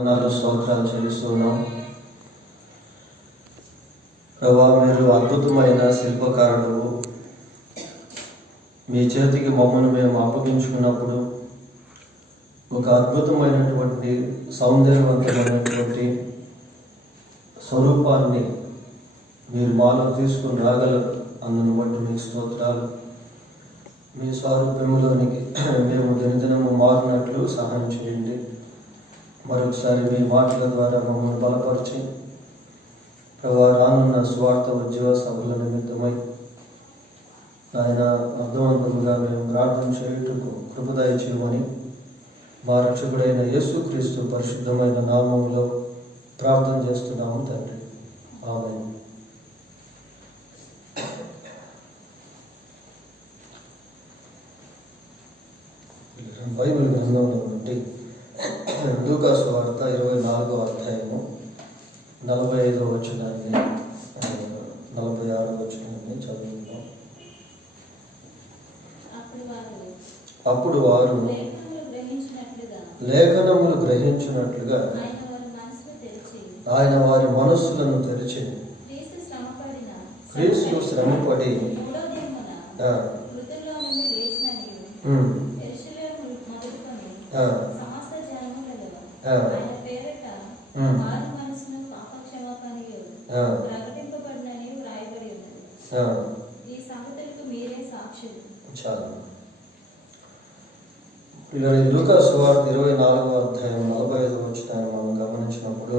వందనాలు స్తోత్రాలు చెల్లిస్తున్నాం. ప్రభా, మీరు అద్భుతమైన శిల్పకారుడు. మీ చేతికి మమ్మల్ని మేము అప్పగించుకున్నప్పుడు ఒక అద్భుతమైనటువంటి సౌందర్యవంతమైనటువంటి స్వరూపాన్ని మీరు మాలో తీసుకుని రాగలరు. అందును బట్టి మీకు స్తోత్రాలు. మీ స్వరూపంలోనికి మేము దినదినము మారినట్లు సహాయం చేయండి. మరొకసారి మీ మాటల ద్వారా మమ్మల్ని బలపరిచి ప్రభా, రానున్న స్వార్థ ఉద్యోగ సభల నిమిత్తమై ఆయన అర్థవంతముగా మేము ప్రార్థన చేయుటకు కృపదయ చేయమని మా రక్షకుడైన యేసుక్రీస్తు పరిశుద్ధమైన నామంలో ప్రార్థన చేస్తున్నాము తండ్రి. ఆమేన్. బైబిల్ గ్రంథంలో నుండి లూకా సువార్త 24వ అధ్యాయము 45వ వచనాన్ని 46వ వచనాన్ని చదువుకుందాం. అప్పుడు వారు లేఖనములు గ్రహించినట్లుగా ఆయన వారి మనస్సులను తెరిచి క్రీస్తు శ్రమపడి చాలు. లూకా సువార్త 24వ అధ్యాయం 45వ వచనాన్ని మనం గమనించినప్పుడు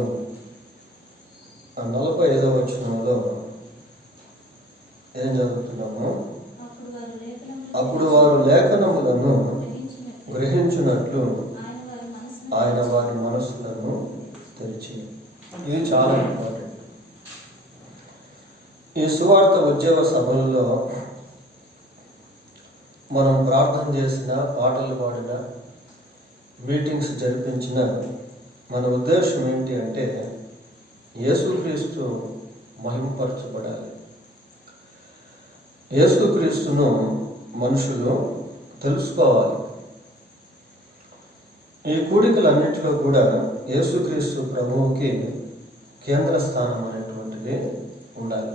ఆ 45వ వచనంలో ఏం చదువుతున్నాము? అప్పుడు వారు లేఖనములను గ్రహించినట్లు ఆయన వారి మనస్సులను తెరిచి. ఇది చాలా ఇంపార్టెంట్. ఈ సువార్త ఉద్యోగ సభల్లో మనం ప్రార్థన చేసిన, పాటలు పాడిన, మీటింగ్స్ జరిపించిన మన ఉద్దేశం ఏంటి అంటే యేసుక్రీస్తు మహిమపరచబడాలి. యేసుక్రీస్తును మనుషులు తెలుసుకోవాలి. ఈ కూడికలన్నింటిలో కూడా యేసుక్రీస్తు ప్రభువుకి కేంద్ర స్థానం అనేటువంటిది ఉండాలి.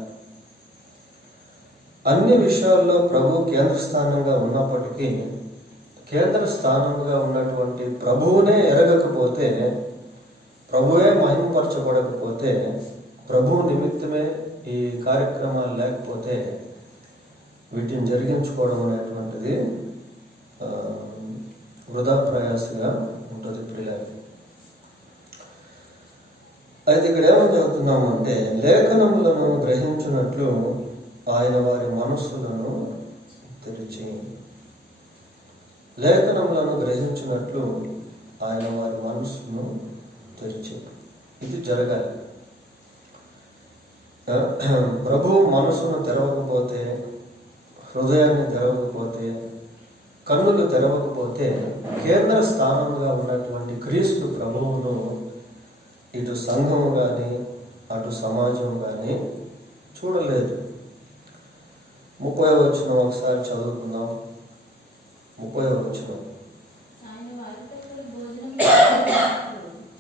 అన్ని విషయాల్లో ప్రభు కేంద్ర స్థానంగా ఉన్నప్పటికీ కేంద్ర స్థానంగా ఉన్నటువంటి ప్రభువునే ఎరగకపోతే, ప్రభువే మహిమపరచబడకపోతే, ప్రభువు నిమిత్తమే ఈ కార్యక్రమాలు లేకపోతే వీటిని జరిగించుకోవడం అనేటువంటిది వృధా ప్రయాసగా ఉంటుంది పిల్లలకి. అయితే ఇక్కడ ఏమని చదువుతున్నాము అంటే లేఖనములను గ్రహించినట్లు ఆయన వారి మనస్సులను తెరిచి. లేఖనములను గ్రహించినట్లు ఆయన వారి మనస్సును తెరిచి. ఇది జరగాలి. ప్రభువు మనసును తెరవకపోతే, హృదయాన్ని తెరవకపోతే, కన్నులు తెరవకపోతే కేంద్ర స్థానంగా ఉన్నటువంటి క్రీస్తు ప్రభువును ఇటు సంఘము కానీ అటు సమాజం కానీ చూడలేదు. 30వ వచనం ఒకసారి చదువుకుందాం. 30వ వచనం.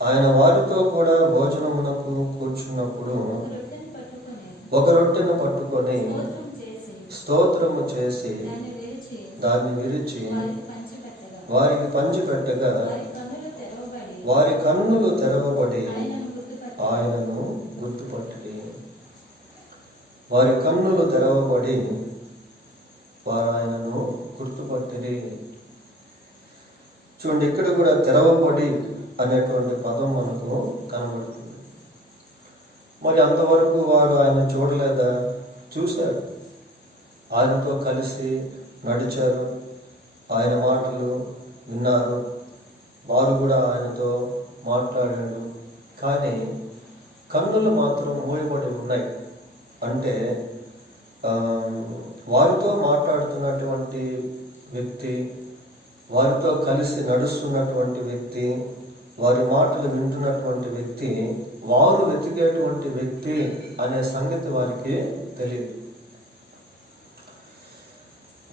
ఆయన వారితో కూడా భోజనమునకు కూర్చున్నప్పుడు ఒక రొట్టెను పట్టుకొని స్తోత్రము చేసి దాన్ని విరిచి వారికి పంచిపెట్టగా వారి కన్నులు తెరవబడి ఆయనను గుర్తుపట్టి. వారి కన్నులు తెరవబడి వారు ఆయనను గుర్తుపట్టిరి. చూడండి, ఇక్కడ కూడా తెరవబడి అనేటువంటి పదం మనకు కనబడుతుంది. మరి అంతవరకు వారు ఆయన చూడలేదా? చూశారు. ఆయనతో కలిసి నడిచారు, ఆయన మాటలు విన్నారు, వారు కూడా ఆయనతో మాట్లాడాడు. కానీ కన్నులు మాత్రం మూయబడి ఉన్నాయి. అంటే వారితో మాట్లాడుతున్నటువంటి వ్యక్తి, వారితో కలిసి నడుస్తున్నటువంటి వ్యక్తి, వారి మాటలు వింటున్నటువంటి వ్యక్తి, వారు వెతికేటువంటి వ్యక్తి అనే సంగతి వారికి తెలియదు.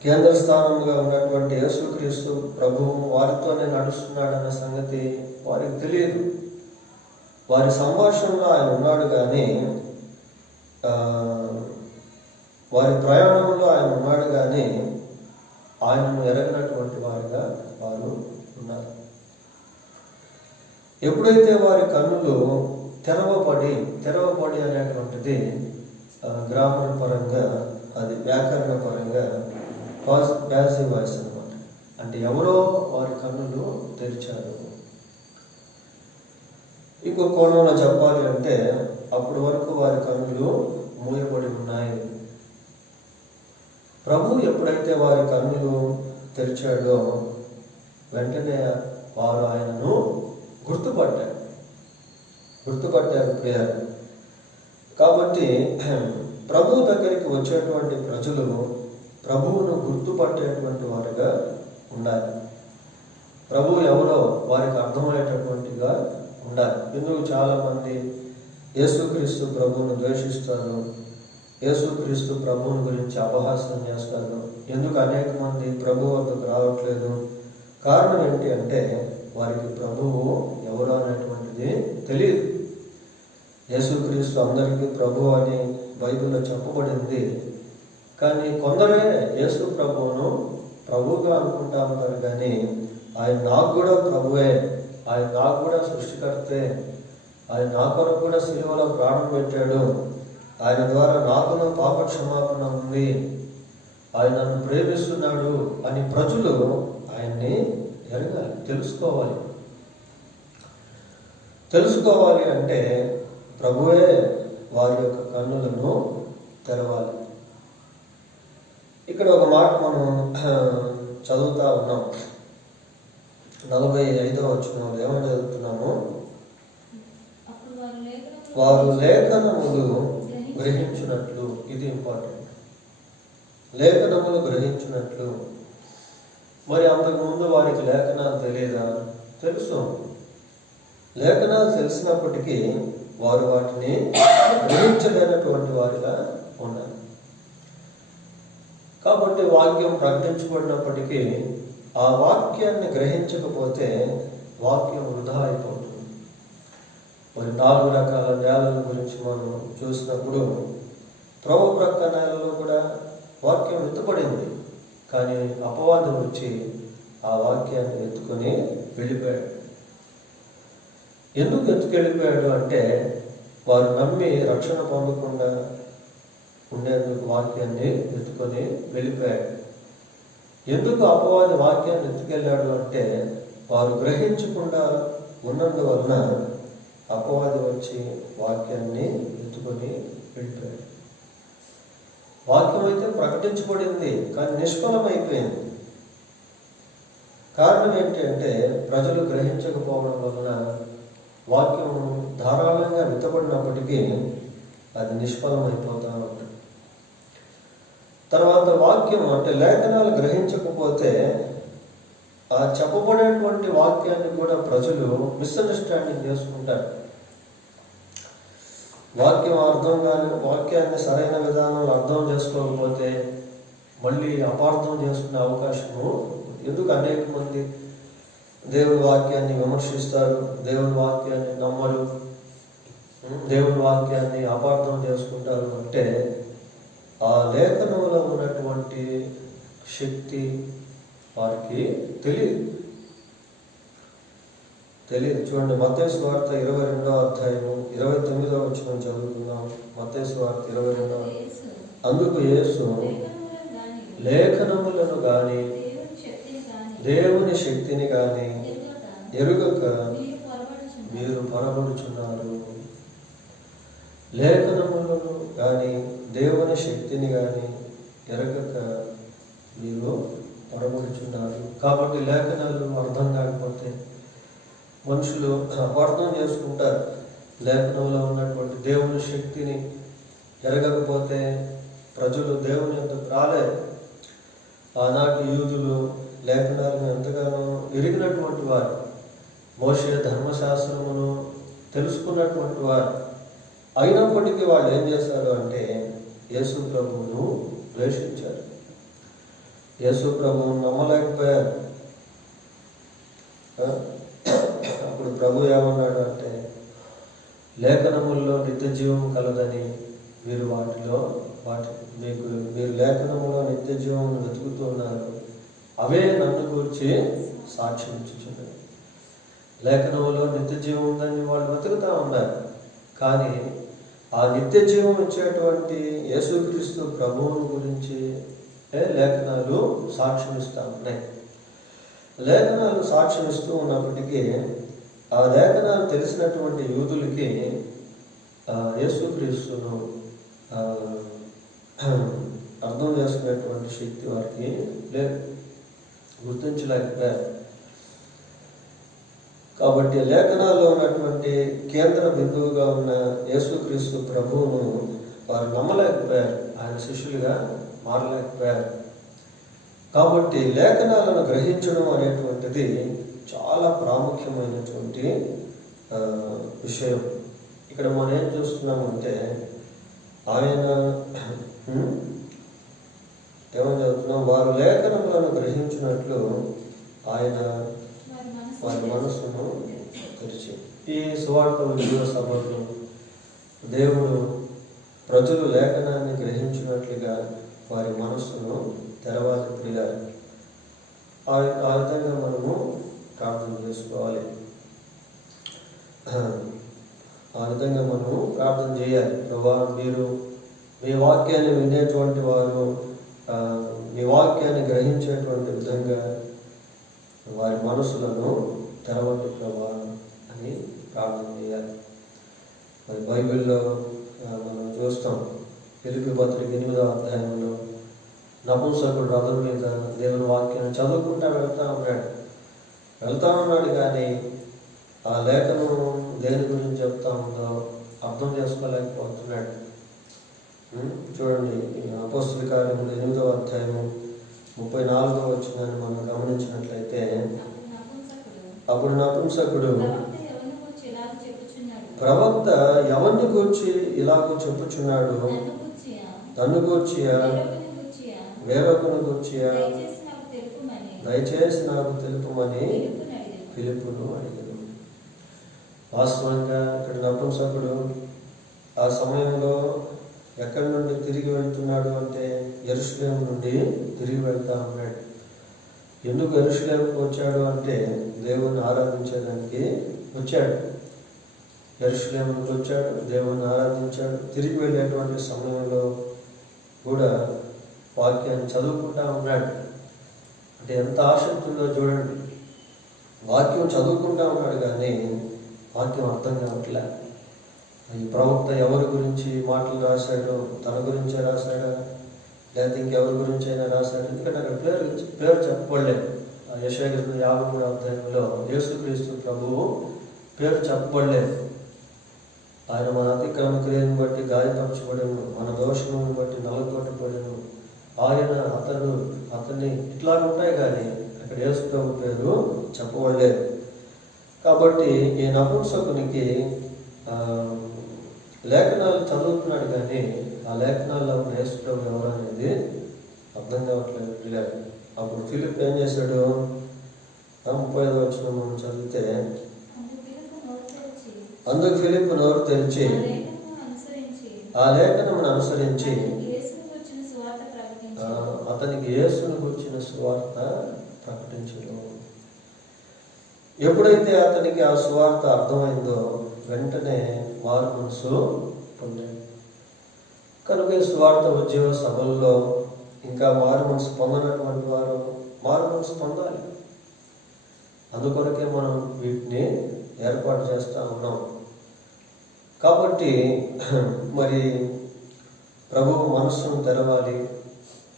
కేంద్ర స్థానంగా ఉన్నటువంటి యేసుక్రీస్తు ప్రభువు వారితోనే నడుస్తున్నాడన్న సంగతి వారికి తెలియదు. వారి సంభాషణలో ఆయన ఉన్నాడు కానీ వారి ప్రయాణంలో ఆయన ఉన్నాడు కానీ ఆయనను ఎరగినటువంటి వారిగా వారు ఉన్నారు. ఎప్పుడైతే వారి కన్నులు తెరవబడి అనేటువంటిది గ్రామర్ పరంగా, అది వ్యాకరణ పరంగా ప్యాసివ్ వాయిస్ అనమాట. అంటే ఎవరో వారి కన్నులు తెరిచారు. ఇంకో కోణంలో చెప్పాలి అంటే అప్పటి వరకు వారి కన్నులు మూయబడి ఉన్నాయి. ప్రభు ఎప్పుడైతే వారి కన్నులు తెరిచాడో వెంటనే వారు ఆయనను గుర్తుపట్టారు ప్రియారు. కాబట్టి ప్రభు దగ్గరికి వచ్చేటువంటి ప్రజలు ప్రభువును గుర్తుపట్టేటువంటి వారుగా ఉండాలి. ప్రభు ఎవరో వారికి అర్థమయ్యేటటువంటిగా ఉండాలి. ఎందుకు చాలామంది యేసుక్రీస్తు ప్రభువును ద్వేషిస్తారు, యేసుక్రీస్తు ప్రభువుని గురించి అపహాస్యం చేస్తారు. ఎందుకు అనేక మంది ప్రభు వద్దకు రావట్లేదు? కారణం ఏంటి అంటే వారికి ప్రభువు ఎవరు అనేటువంటిది తెలియదు. యేసుక్రీస్తు అందరికీ ప్రభు అని బైబిల్లో చెప్పబడింది. కానీ కొందరే యేసు ప్రభువును ప్రభువుగా అనుకుంటా ఉంటారు కానీ ఆయన నాకు కూడా ప్రభువే, ఆయన నాకు కూడా సృష్టికర్తే, ఆయన నా కొరకు కూడా సిలువలో ప్రాణం పెట్టాడు, ఆయన ద్వారా నాకును పాప క్షమాపణ ఉంది, ఆయన నన్ను ప్రేమిస్తున్నాడు అని ప్రజలు ఆయన్ని ఎరగాలి, తెలుసుకోవాలి. అంటే ప్రభువే వారి యొక్క కన్నులను తెరవాలి. ఇక్కడ ఒక మాట మనం చదువుతా ఉన్నాం. 45వ వచనంలో ఏమని చదువుతున్నాము? వారు లేఖనములు గ్రహించినట్లు. ఇది ఇంపార్టెంట్. లేఖనములు గ్రహించినట్లు. మరి అంతకుముందు వారికి లేఖనాలు తెలియదా? తెలుసు. లేఖనాలు తెలిసినప్పటికీ వారు వాటిని గ్రహించలేనటువంటి వారిగా ఉన్నారు. కాబట్టి వాక్యం ప్రకటించబడినప్పటికీ ఆ వాక్యాన్ని గ్రహించకపోతే వాక్యం వృధా అయిపోతుంది. మరి 4 రకాల నేలల గురించి మనం చూసినప్పుడు ప్రభు ప్రక్క నేలలో కూడా వాక్యం ఎత్తుపడింది. కానీ అపవాదం వచ్చి ఆ వాక్యాన్ని ఎత్తుకొని వెళ్ళిపోయాడు. ఎందుకు ఎత్తుకెళ్ళిపోయాడు అంటే వారు నమ్మి రక్షణ పొందకుండా ఉండేందుకు వాక్యాన్ని ఎత్తుకొని వెళ్ళిపోయాడు. ఎందుకు అపవాది వాక్యాన్ని ఎత్తుకెళ్ళాడు అంటే వారు గ్రహించకుండా ఉన్నందువలన అపవాది వచ్చి వాక్యాన్ని ఎత్తుకొని వెళ్ళిపోయాడు. వాక్యం అయితే ప్రకటించబడింది కానీ నిష్ఫలమైపోయింది. కారణం ఏంటంటే ప్రజలు గ్రహించకపోవడం వలన వాక్యం ధారాళంగా విత్తబడినప్పటికీ అది నిష్ఫలమైపోతూ ఉంటుంది. తర్వాత వాక్యం అంటే లేఖనాలు గ్రహించకపోతే ఆ చెప్పబడేటువంటి వాక్యాన్ని కూడా ప్రజలు మిస్అండర్స్టాండింగ్ చేసుకుంటారు. వాక్యాన్ని సరైన విధానంలో అర్థం చేసుకోకపోతే మళ్ళీ అపార్థం చేసుకునే అవకాశము. ఎందుకు అనేక మంది దేవుని వాక్యాన్ని విమర్శిస్తారు, దేవుని వాక్యాన్ని నమ్మరు, దేవుని వాక్యాన్ని అపార్థం చేసుకుంటారు అంటే ఆ లేఖనంలో ఉన్నటువంటి శక్తి వారికి తెలియదు. చూడండి, మత్తయి సువార్త 22వ అధ్యాయము 29వ వచనం చదువుకుందాం. మత్తయి సువార్త 22వ. అందుకు యేసు లేఖనములను గాని దేవుని శక్తిని గాని ఎరుగక మీరు పొరబడుచున్నారు. లేఖనములను గాని దేవుని శక్తిని గాని ఎరగక మీరు పొరబడుచున్నారు. కాబట్టి లేఖనాలు అర్థం కాకపోతే మనుషులు అపార్థం చేసుకుంటారు. లేఖనంలో ఉన్నటువంటి దేవుని శక్తిని ఎరగకపోతే ప్రజలు దేవుని యొద్దకు రాలేరు. ఆనాటి యూదులు లేఖనాలను ఎంతగానో ఎరిగినటువంటి వారు, మోషే ధర్మశాస్త్రమును తెలుసుకున్నటువంటి వారు. అయినప్పటికీ వాళ్ళు ఏం చేశారు అంటే యేసు ప్రభువును ద్వేషించారు. యేసు ప్రభువును నమ్మలేకపోయారు. అప్పుడు ప్రభు ఏమన్నాడు అంటే లేఖనముల్లో నిత్య జీవం కలదని మీరు మీరు లేఖనములో నిత్య జీవం వెతుకుతున్నారు. అవే నన్ను గురించి సాక్ష్యం ఇచ్చుచున్నాయి. లేఖనములో నిత్య జీవం ఉందని వాళ్ళు వెతుకుతూ ఉన్నారు. కానీ ఆ నిత్య జీవం ఇచ్చేటువంటి యేసుక్రీస్తు ప్రభువుని గురించి లేఖనాలు సాక్ష్యం ఇస్తూ ఉన్నాయి. లేఖనాలు సాక్ష్యం ఇస్తూ ఉన్నప్పటికీ ఆ లేఖనాలు తెలిసినటువంటి యూదులకి యేసుక్రీస్తును అర్థం చేసుకునేటువంటి శక్తి వారికి లేదు, గుర్తించలేకపోయారు. కాబట్టి లేఖనాల్లో ఉన్నటువంటి కేంద్ర బిందువుగా ఉన్న యేసుక్రీస్తు ప్రభువును వారు నమ్మలేకపోయారు, ఆయన శిష్యులుగా మారలేకపోయారు. కాబట్టి లేఖనాలను గ్రహించడం అనేటువంటిది చాలా ప్రాముఖ్యమైనటువంటి విషయం. ఇక్కడ మనం ఏం చూస్తున్నామంటే ఆయన ఏమని చదువుతున్నాం, వారు లేఖనములను గ్రహించినట్లు ఆయన వారి మనస్సును తెరిచి. ఈ సువార్త ఉద్యోగ సభలో దేవుడు ప్రజలు లేఖనాన్ని గ్రహించినట్లుగా వారి మనస్సును తెరవాలి ప్రియాలి. ఆ విధంగా మనము ప్రార్థన చేసుకోవాలి. ఆ విధంగా మనము ప్రార్థన చేయాలి. ప్రభా, మీరు మీ వాక్యాన్ని వినేటువంటి వారు మీ వాక్యాన్ని గ్రహించేటువంటి విధంగా వారి మనసులను తెరవండి ప్రభా అని ప్రార్థన చేయాలి. మరి బైబిల్లో మనం చూస్తాం, ఫిలిప్పీ పత్రిక 8వ అధ్యాయంలో నపుంసకుడు రథం మీద దేవుని వాక్యాన్ని చదువుకుంటా వెళ్తా ఉన్నాడు కానీ ఆ లేఖను దేని గురించి చెప్తా ఉందో అర్థం చేసుకోలేకపోతున్నాడు. చూడండి, అపోస్తలుల కార్యములు 8వ అధ్యాయం 34వ వచనాన్ని మనం గమనించినట్లయితే, అప్పుడు నపుంసకుడు ప్రవక్త ఎవరిని గూర్చి ఇలాగూ చెప్పుచున్నాడు, తన్ను గూర్చియా వేరొకను గూర్చియా దయచేసి నాకు తెలుపుమని ఫిలిప్పును అడిగాడు. వాస్తవంగా ఇక్కడ నపుంసకుడు ఆ సమయంలో ఎక్కడి నుండి తిరిగి వెళ్తున్నాడు అంటే యెరూషలేము నుండి తిరిగి వెళ్తా ఉన్నాడు. ఎందుకు యెరూషలేముకు వచ్చాడు అంటే దేవుణ్ణి ఆరాధించడానికి వచ్చాడు. యెరూషలేముకు వచ్చాడు, దేవుణ్ణి ఆరాధించాడు. తిరిగి వెళ్ళేటువంటి సమయంలో కూడా వాక్యాన్ని చదువుకుంటా ఉన్నాడు. అంటే ఎంత ఆసక్తి ఉందో చూడండి. వాక్యం చదువుకుంటా ఉన్నాడు కానీ వాక్యం అర్థం కావట్లే. ఈ ప్రవక్త ఎవరి గురించి మాటలు రాశాడో, తన గురించే రాశాడా లేకపోతే ఇంకెవరి గురించి అయినా రాశాడు? ఎందుకంటే అక్కడ పేరు చెప్పబడలేదు. యెషయా గ్రంథం 53వ అధ్యాయంలో యేసుక్రీస్తు ప్రభువు పేరు చెప్పబడలేదు. ఆయన మన అతిక్రమ క్రియను బట్టి గాయపరచబడను, మన దోషములను బట్టి నలగొట్టబడను, అతన్ని ఇట్లా ఉంటాయి కానీ అక్కడ యేసు ప్రభు పేరు చెప్పబడలేదు. కాబట్టి ఈ నపుంసకునికి లేఖనాలు చదువుతున్నాడు కానీ ఆ లేఖనాల్లో ఉన్న యేసు ప్రభు ఎవరు అనేది అర్థం కావట్లేదు. అప్పుడు ఫిలిప్ ఏం చేశాడు? 35వ వచనం మనం చదివితే, అందుకు ఫిలిప్ నోరు తెరిచి ఆ లేఖనమును అనుసరించి అతనికి యేసును గురించిన సువార్త ప్రకటించను. ఎప్పుడైతే అతనికి ఆ సువార్త అర్థమైందో వెంటనే మారు మనసు పొందాడు. కనుక ఈ సువార్త ఉద్యోగ సభల్లో ఇంకా మారు మనసు పొందనటువంటి వారు మారు మనసు పొందాలి. అందుకొరకే మనం వీటిని ఏర్పాటు చేస్తూ ఉన్నాం. కాబట్టి మరి ప్రభువు మనస్సును తెరవాలి,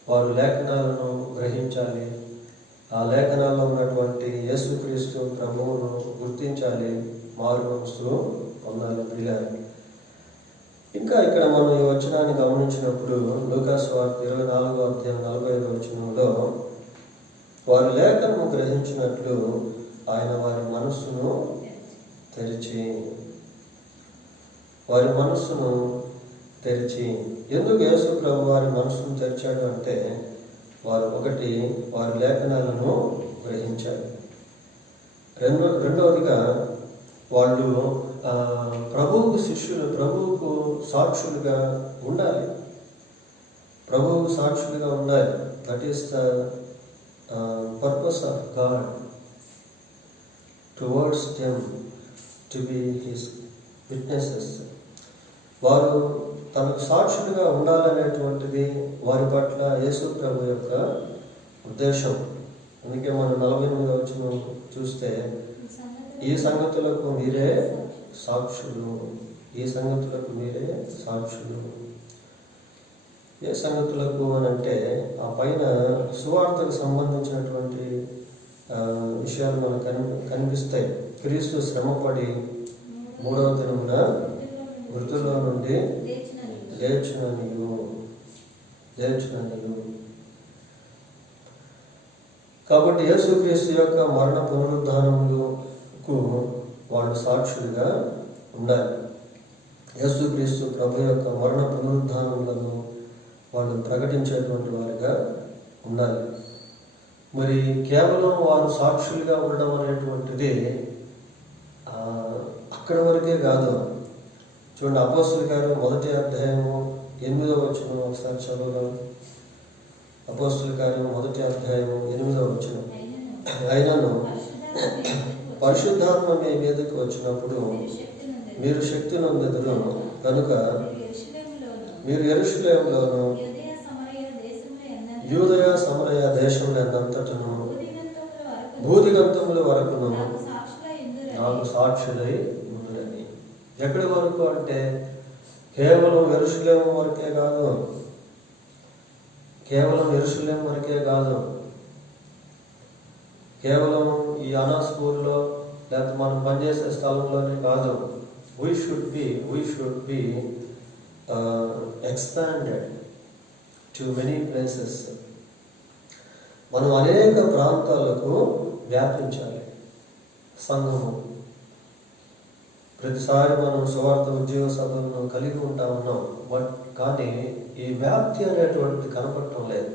వారు లేఖనాలను గ్రహించాలి, ఆ లేఖనాల్లో ఉన్నటువంటి యేసుక్రీస్తు ప్రభువును గుర్తించాలి, మారు మనసు పొందాలి ప్రియులారా. ఇంకా ఇక్కడ మనం ఈ వచనాన్ని గమనించినప్పుడు లూకా సువార్త 24వ అధ్యాయం 45వ వచనంలో వారు లేఖనము గ్రహించినట్లు ఆయన వారి మనస్సును తెరిచి ఎందుకు యేసు ప్రభు వారి మనస్సును తెరిచాడు అంటే వారి లేఖనాలను గ్రహించారు. రెండవదిగా వాళ్ళు ప్రభువుకు శిష్యులు ప్రభువుకు సాక్షులుగా ఉండాలి. ప్రభువుకు సాక్షులుగా ఉండాలి. That is the purpose of God towards them to be his witnesses. వారు తనకు సాక్షులుగా ఉండాలనేటువంటిది వారి పట్ల యేసు ప్రభు యొక్క ఉద్దేశం. అందుకే మనం 48వ వచనం చూస్తే, ఈ సంగతులకు మీరే సాక్షులు, ఈ సంగతులకు మీరే సాక్షులు. ఏ సంగతులకు అని అంటే, ఆ పైన సువార్తకు సంబంధించినటువంటి విషయాలు మనకు కనిపిస్తాయి. క్రీస్తు శ్రమపడి 3వ దినమున మృతుల్లో నుండి లేచిననియు. కాబట్టి యేసుక్రీస్తు యొక్క మరణ పునరుద్ధానములకు వాళ్ళు సాక్షులుగా ఉండాలి. యేసుక్రీస్తు ప్రభు యొక్క మరణ పునరుద్ధానములను వాళ్ళు ప్రకటించేటువంటి వారిగా ఉండాలి. మరి కేవలం వారు సాక్షులుగా ఉండడం అనేటువంటిది అక్కడి వరకే కాదు. చూడండి, అపోస్తలుల కార్యం 1వ అధ్యాయము 8వ వచనం ఒకసారి చదువుదాం. అపోస్తలుల కార్యం 1వ అధ్యాయము 8వ వచనం. అయినను పరిశుద్ధాత్మ మీ మీదకి వచ్చినప్పుడు మీరు శక్తి నొందెదరు కనుక మీరు యెరూషలేములోను యూదయ సమరయ దేశంలో ఎంతటను భూదిగంతముల వరకును నాకు సాక్షులై ఉండునని. ఎక్కడి వరకు అంటే కేవలం యెరూషలేము వరకే కాదు, కేవలం ఈ అనాస్పూర్లో లేకపోతే మనం పనిచేసే స్థలంలోనే కాదు. We should be expanded to many places. మనం అనేక ప్రాంతాలకు వ్యాపించాలి. సంఘము ప్రతిసారి మనం సువార్త ఉద్యోగ సభలను కలిగి ఉంటా ఉన్నాం, కానీ ఈ వ్యాప్తి అనేటువంటిది కనపడటం లేదు.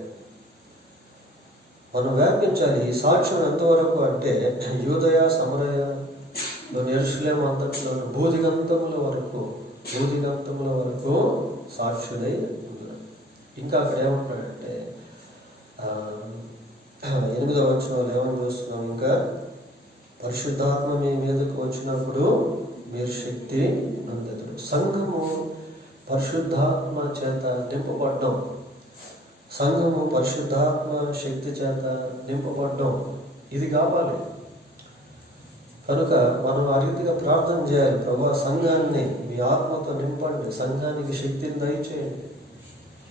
మనం వ్యాపించాలి. ఈ సాక్ష్యం ఎంతవరకు అంటే యూదయ సమరయ యెరూషలేము అంతట్లో భూదిగంతముల వరకు సాక్షులై ఉన్నారు. ఇంకా అక్కడ ఏమంటాడంటే 8వ వచనంలో ఏమని చూస్తున్నాం, ఇంకా పరిశుద్ధాత్మ మీ మీదకు వచ్చినప్పుడు మీరు శక్తి నొందెదరు. సంఘము పరిశుద్ధాత్మ చేత నింపబడ్డం, సంఘము పరిశుద్ధాత్మ శక్తి చేత నింపబడ్డం ఇది కావాలి. కనుక మనం ఆ రీతిగా ప్రార్థన చేయాలి. ప్రభువా, సంఘాన్ని మీ ఆత్మతో నింపండి, సంఘానికి శక్తిని దయచేయండి,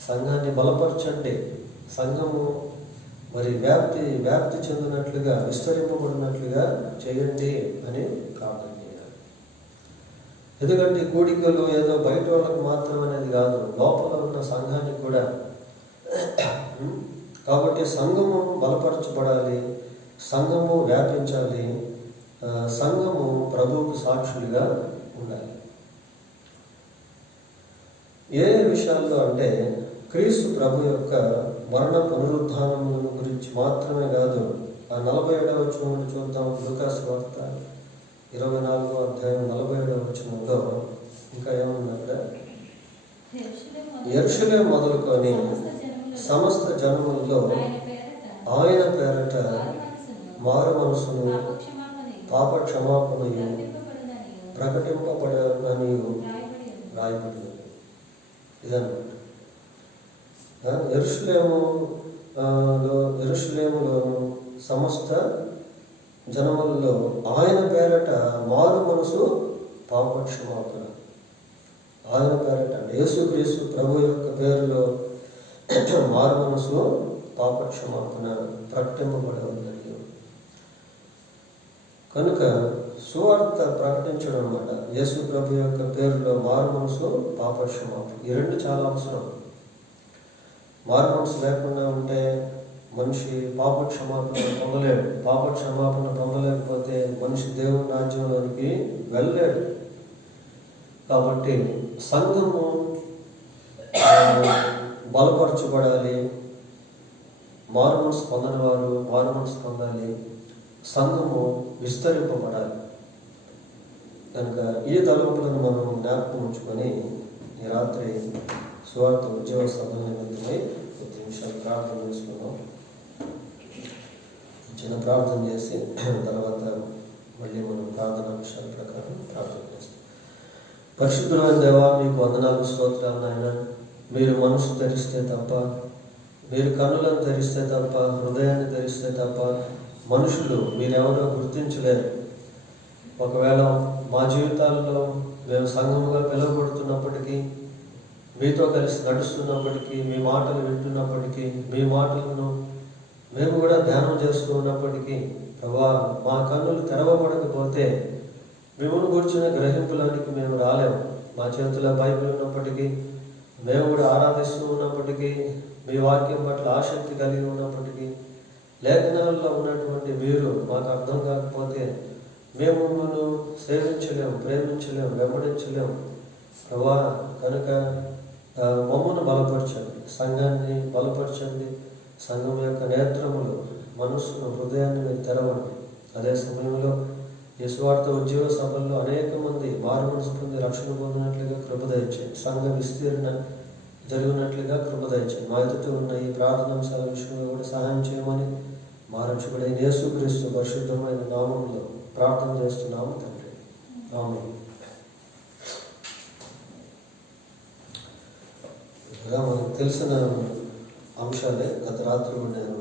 సంఘాన్ని బలపరచండి, సంఘము మరి వ్యాప్తి చెందినట్లుగా విస్తరింపబడినట్లుగా చేయండి అని ప్రార్థన చేయాలి. ఎందుకంటే కూడికలు ఏదో బయట వాళ్ళకు మాత్రం అనేది కాదు, లోపల ఉన్న సంఘానికి కూడా. కాబట్టి సంఘము బలపరచబడాలి, సంఘము వ్యాపించాలి, సంఘము ప్రభువుకు సాక్షులుగా ఉండాలి. ఏ విషయాల్లో అంటే క్రీస్తు ప్రభు యొక్క మరణ పునరుద్ధానముల గురించి మాత్రమే కాదు. ఆ 47వ వచనం చూద్దాం. లూకాసు వార్త 24వ అధ్యాయం 47వ వచనంలో ఇంకా ఏమన్నా అక్కడ, యెరూషలేము మొదలుకొని సమస్త జనములలో ఆయన పేరట మారు మనసును పాప క్షమాపణయు ప్రకటింపబడననియు రాయబడినది. ఇదన్నమాట. యెరూషలేములోను సమస్త జనములలో ఆయన పేరట మారు మనసు పాప క్షమాపణ. ఆయన పేరట యేసుక్రీస్తు ప్రభు యొక్క పేరులో మారు మనసు పాప క్షమాపణ ప్రకటింపబడవలనని. కనుక సువార్త ప్రకటించడం అన్నమాట. యేసు ప్రభు యొక్క పేరులో మారు మనసు పాప క్షమాపణ, ఈ రెండు చాలా అవసరం. మారు మనసు లేకుండా ఉంటే మనిషి పాప క్షమాపణ పొందలేడు. పాప క్షమాపణ పొందలేకపోతే మనిషి దేవుని రాజ్యంలోనికి వెళ్ళలేడు. కాబట్టి సంఘము బలపరచబడాలి. మారు మనసు పొందని వారు మారు మనసు పొందాలి. సంఘము విస్తరింపబడాలి. కనుక ఈ తలంపులను మనం జ్ఞాపకం ఉంచుకొని ఈ రాత్రి సువార్త ఉద్యోగ సభ నిమిత్తమై కొద్ది నిమిషాలు ప్రార్థన చేసుకున్నాం. చిన్న ప్రార్థన చేసి తర్వాత మళ్ళీ మనం ప్రార్థన విషయాల ప్రకారం ప్రార్థన చేస్తాం. పరిశుద్ధమైన దేవా, మీకు వందనాలు, స్తోత్రాలు నాయన. మీరు మనసు ధరిస్తే తప్ప, మీరు కన్నులను ధరిస్తే తప్ప, హృదయాన్ని ధరిస్తే తప్ప మనుషులు మీరెవరో గుర్తించలేరు. ఒకవేళ మా జీవితాల్లో మేము సంఘముగా పిలువబడుతున్నప్పటికీ, మీతో కలిసి నడుస్తున్నప్పటికీ, మీ మాటలు వింటున్నప్పటికీ, మీ మాటలను మేము కూడా ధ్యానం చేస్తూ ఉన్నప్పటికీ, ప్రభా మా కన్నులు తెరవబడకపోతే మిమ్మల్ని కూర్చున్న గ్రహింపులానికి మేము రాలేము. మా చేతిలో బైబిల్ ఉన్నప్పటికీ, మేము కూడా ఆరాధిస్తూ ఉన్నప్పటికీ, మీ వాక్యం పట్ల ఆసక్తి కలిగి ఉన్నప్పటికీ, లేఖనాల్లో ఉన్నటువంటి మీరు మాకు అర్థం కాకపోతే మేము మిమ్మల్ని సేవించలేము, ప్రేమించలేము, వెంబడించలేము. ప్రభా కనుక మమ్మల్ని బలపరచండి, సంఘాన్ని బలపరచండి, సంఘం యొక్క నేత్రములు, మనస్సును, హృదయాన్ని మీరు తెరవండి. అదే సమయంలో ఈ సువార్త ఉద్యోగ సభల్లో అనేక మంది మారుమనసు పొంది రక్షణ పొందినట్లుగా కృప దయచేయండి. సంఘ విస్తీర్ణ జరిగినట్లుగా కృప దయచేయండి. మా ఎదుట ఉన్న ఈ ప్రార్థనాంశాల విషయంలో కూడా సహాయం చేయమని మా రక్షకుడైన యేసుక్రీస్తు పరిశుద్ధమైన నామంలో ప్రార్థన చేస్తున్నాము తండ్రి. ఆమేన్. మనకు తెలిసిన అంశాలే గత రాత్రి నేను